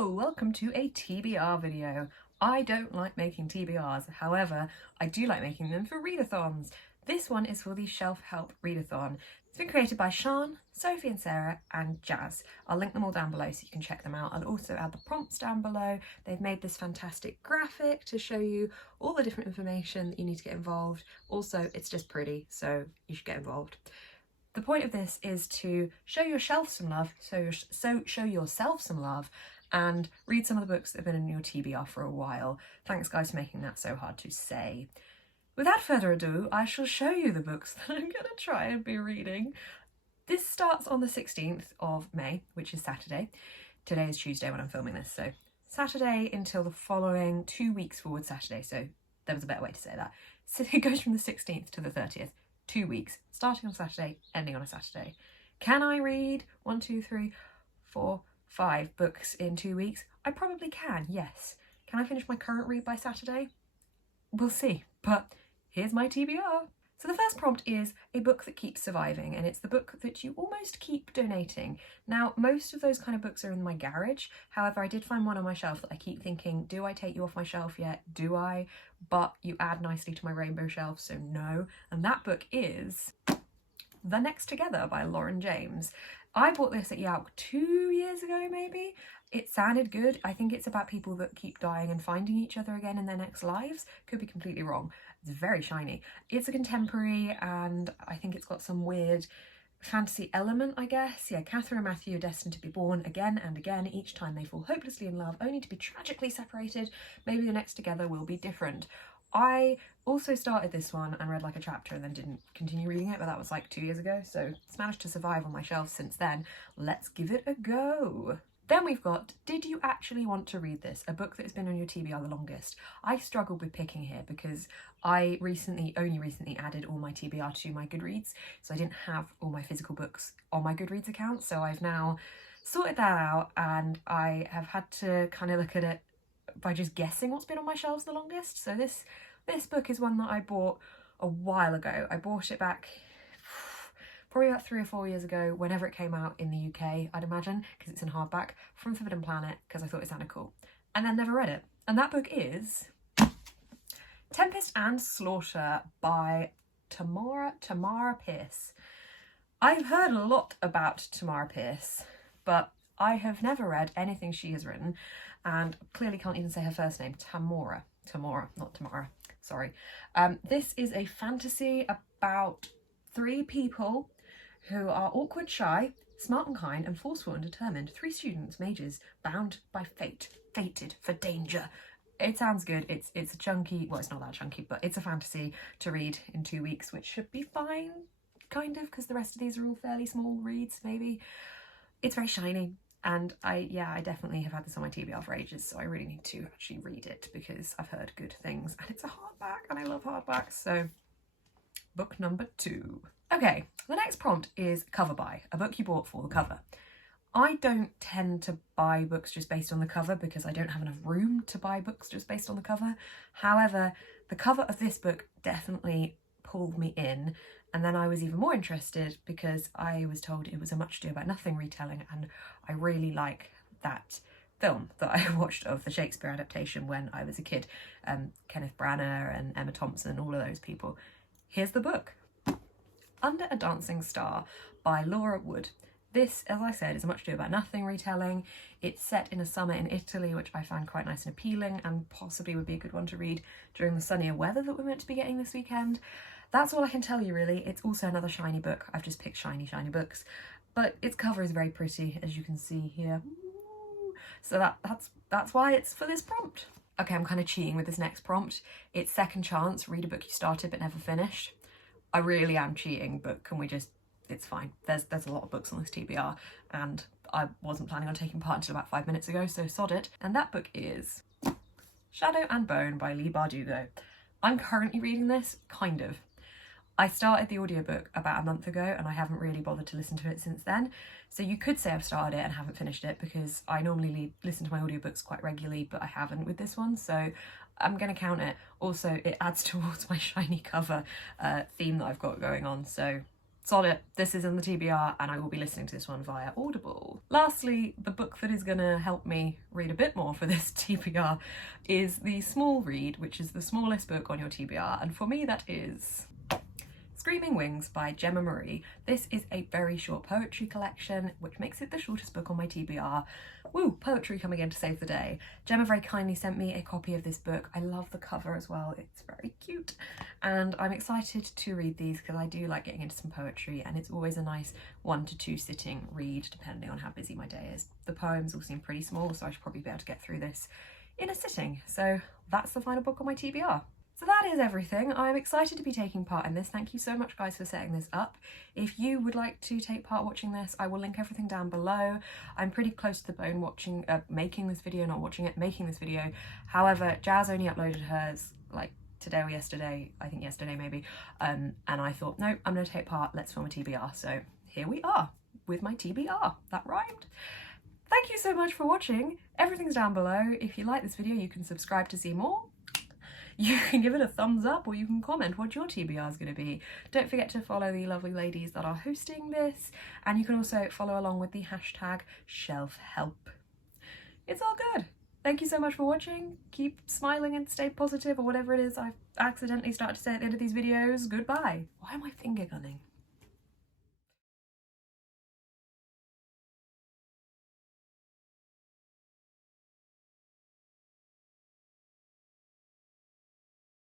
Hello, welcome to a TBR video. I don't like making TBRs, however, I do like making them for readathons. This one is for the Shelf Help Readathon. It's been created by Sean, Sophie and Sarah and Jazz. I'll link them all down below so you can check them out. I'll also add the prompts down below. They've made this fantastic graphic to show you all the different information that you need to get involved. Also, it's just pretty, so you should get involved. The point of this is to show your shelf some love, show yourself some love, and read some of the books that have been in your TBR for a while. Thanks guys for making that so hard to say. Without further ado, I shall show you the books that I'm going to try and be reading. This starts on the 16th of May, which is Saturday. Today is Tuesday when I'm filming this, so Saturday until the following 2 weeks forward Saturday, so there was a better way to say that. So it goes from the 16th to the 30th. 2 weeks, starting on Saturday, ending on a Saturday. Can I read 1, 2, 3, 4, 5 books in 2 weeks? I probably can, yes. Can I finish my current read by Saturday? We'll see, but here's my TBR. So the first prompt is a book that keeps surviving, and it's the book that you almost keep donating. Now, most of those kind of books are in my garage. However, I did find one on my shelf that I keep thinking, do I take you off my shelf yet? Do I? But you add nicely to my rainbow shelf, so no. And that book is The Next Together by Lauren James. I bought this at Yauk 2 years ago, maybe. It sounded good. I think it's about people that keep dying and finding each other again in their next lives. Could be completely wrong. It's very shiny. It's a contemporary and I think it's got some weird fantasy element, I guess. Yeah, Catherine and Matthew are destined to be born again and again. Each time they fall hopelessly in love, only to be tragically separated. Maybe the next together will be different. I also started this one and read like a chapter and then didn't continue reading it, but that was like 2 years ago, so it's managed to survive on my shelf since then. Let's give it a go. Then we've got Did You Actually Want to Read This? A book that has been on your TBR the longest. I struggled with picking here because I only recently added all my TBR to my Goodreads, so I didn't have all my physical books on my Goodreads account, so I've now sorted that out and I have had to kind of look at it by just guessing what's been on my shelves the longest. So this book is one that I bought a while ago. I bought it back probably about 3 or 4 years ago, whenever it came out in the UK, I'd imagine, because it's in hardback, from Forbidden Planet, because I thought it sounded cool, and then never read it. And that book is Tempest and Slaughter by Tamara Pierce. I've heard a lot about Tamara Pierce, but I have never read anything she has written, and clearly can't even say her first name, Tamora, not Tamara, sorry. This is a fantasy about 3 people who are awkward, shy, smart and kind, and forceful and determined. 3 students, mages, bound by fate, fated for danger. It sounds good. It's a chunky, well, it's not that chunky, but it's a fantasy to read in 2 weeks, which should be fine, kind of, because the rest of these are all fairly small reads, maybe. It's very shiny, and I definitely have had this on my TBR for ages, so I really need to actually read it because I've heard good things, and it's a hardback, and I love hardbacks, so book number 2. Okay, the next prompt is cover buy, a book you bought for the cover. I don't tend to buy books just based on the cover because I don't have enough room to buy books just based on the cover. However, the cover of this book definitely pulled me in, and then I was even more interested because I was told it was a much ado about nothing retelling, and I really like that film that I watched of the Shakespeare adaptation when I was a kid. Kenneth Branagh and Emma Thompson, all of those people. Here's the book. Under a Dancing Star by Laura Wood. This, as I said, is a much ado about nothing retelling. It's set in a summer in Italy, which I find quite nice and appealing, and possibly would be a good one to read during the sunnier weather that we're meant to be getting this weekend. That's all I can tell you, really. It's also another shiny book. I've just picked shiny books, but its cover is very pretty, as you can see here. So that's why it's for this prompt. Okay, I'm kind of cheating with this next prompt. It's second chance, read a book you started but never finished. I really am cheating, but can we just, it's fine. There's a lot of books on this TBR, and I wasn't planning on taking part until about 5 minutes ago, so sod it. And that book is Shadow and Bone by Leigh Bardugo. I'm currently reading this, kind of. I started the audiobook about a month ago and I haven't really bothered to listen to it since then. So you could say I've started it and haven't finished it because I normally listen to my audiobooks quite regularly, but I haven't with this one. So I'm going to count it. Also, it adds towards my shiny cover theme that I've got going on. So sod it, this is in the TBR and I will be listening to this one via Audible. Lastly, the book that is gonna help me read a bit more for this TBR is the small read, which is the smallest book on your TBR, and for me that is Screaming Wings by Gemma Marie. This is a very short poetry collection, which makes it the shortest book on my TBR. Woo, poetry coming in to save the day. Gemma very kindly sent me a copy of this book. I love the cover as well, it's very cute. And I'm excited to read these because I do like getting into some poetry, and it's always a nice 1 to 2 sitting read depending on how busy my day is. The poems all seem pretty small, so I should probably be able to get through this in a sitting. So that's the final book on my TBR. So that is everything. I'm excited to be taking part in this. Thank you so much guys for setting this up. If you would like to take part watching this, I will link everything down below. I'm pretty close to the bone watching, making this video, not watching it, making this video. However, Jazz only uploaded hers like today or yesterday, I think yesterday maybe, and I thought, no, I'm gonna take part, let's film a TBR. So here we are with my TBR. That rhymed. Thank you so much for watching. Everything's down below. If you like this video, you can subscribe to see more. You can give it a thumbs up, or you can comment what your TBR is going to be. Don't forget to follow the lovely ladies that are hosting this, and you can also follow along with the hashtag #ShelfHelp. It's all good. Thank you so much for watching. Keep smiling and stay positive, or whatever it is I've accidentally started to say at the end of these videos. Goodbye. Why am I finger gunning?